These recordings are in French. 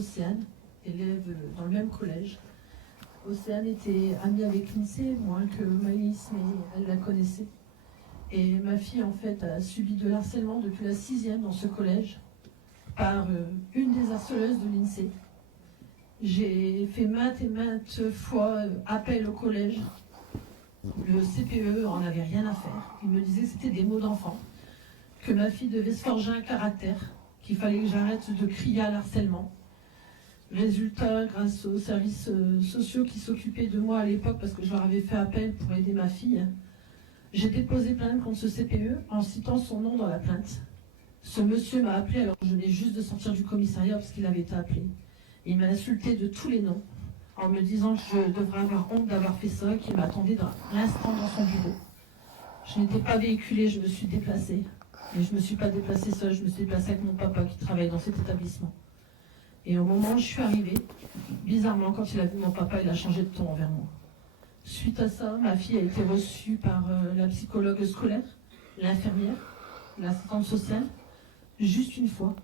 d'Océane, élève dans le même collège. Océane était amie avec Lindsay, moins que Maïs, mais elle la connaissait. Et ma fille, en fait, a subi de l'harcèlement depuis la 6e dans ce collège par une des harceleuses de l'INSEE. J'ai fait maintes et maintes fois appel au collège. Le CPE en avait rien à faire. Il me disait que c'était des mots d'enfant, que ma fille devait se forger un caractère, qu'il fallait que j'arrête de crier à l'harcèlement. Résultat, grâce aux services sociaux qui s'occupaient de moi à l'époque, parce que je leur avais fait appel pour aider ma fille, j'ai déposé plainte contre ce CPE en citant son nom dans la plainte. Ce monsieur m'a appelé alors que je venais juste de sortir du commissariat parce qu'il avait été appelé. Il m'a insulté de tous les noms en me disant que je devrais avoir honte d'avoir fait ça, qu'il m'attendait dans l'instant dans son bureau. Je n'étais pas véhiculée, je me suis déplacée. Mais je ne me suis pas déplacée seule, je me suis déplacée avec mon papa qui travaille dans cet établissement. Et au moment où je suis arrivée, bizarrement, quand il a vu mon papa, il a changé de ton envers moi. Suite à ça, ma fille a été reçue par la psychologue scolaire, l'infirmière, l'assistante sociale, juste une fois.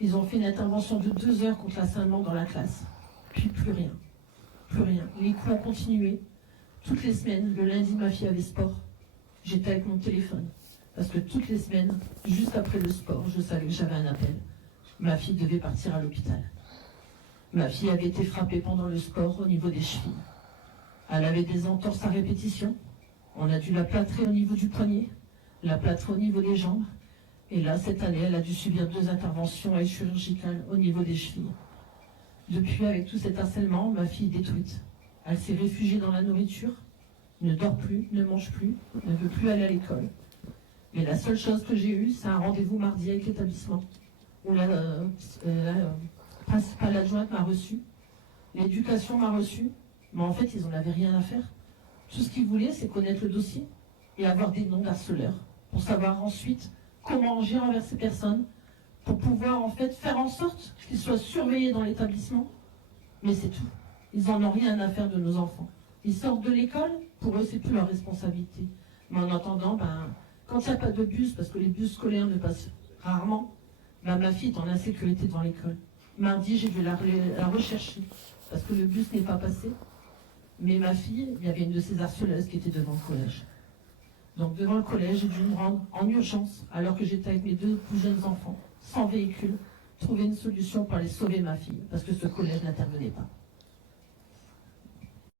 Ils ont fait une intervention de 2 heures contre l'harcèlement dans la classe. Puis plus rien. Plus rien. Les coups ont continué. Toutes les semaines, le lundi, ma fille avait sport. J'étais avec mon téléphone. Parce que toutes les semaines, juste après le sport, je savais que j'avais un appel. Ma fille devait partir à l'hôpital. Ma fille avait été frappée pendant le sport au niveau des chevilles. Elle avait des entorses à répétition. On a dû la plâtrer au niveau du poignet, la plâtrer au niveau des jambes. Et là, cette année, elle a dû subir 2 interventions chirurgicales au niveau des chevilles. Depuis, avec tout cet harcèlement, ma fille est détruite. Elle s'est réfugiée dans la nourriture, ne dort plus, ne mange plus, ne veut plus aller à l'école. Mais la seule chose que j'ai eue, c'est un rendez-vous mardi avec l'établissement, où la principale adjointe m'a reçue, l'éducation m'a reçue, mais en fait, ils n'en avaient rien à faire. Tout ce qu'ils voulaient, c'est connaître le dossier et avoir des noms d'harceleurs, pour savoir ensuite comment agir envers ces personnes, pour pouvoir en fait faire en sorte qu'ils soient surveillés dans l'établissement. Mais c'est tout. Ils n'en ont rien à faire de nos enfants. Ils sortent de l'école, pour eux, c'est plus leur responsabilité. Mais en attendant, quand il n'y a pas de bus, parce que les bus scolaires ne passent rarement, ma fille est en insécurité devant l'école. Mardi, j'ai dû la rechercher, parce que le bus n'est pas passé. Mais ma fille, il y avait une de ces harceleuses qui était devant le collège. Donc devant le collège, j'ai dû me rendre en urgence, alors que j'étais avec mes 2 plus jeunes enfants, sans véhicule, trouver une solution pour aller sauver ma fille, parce que ce collège n'intervenait pas.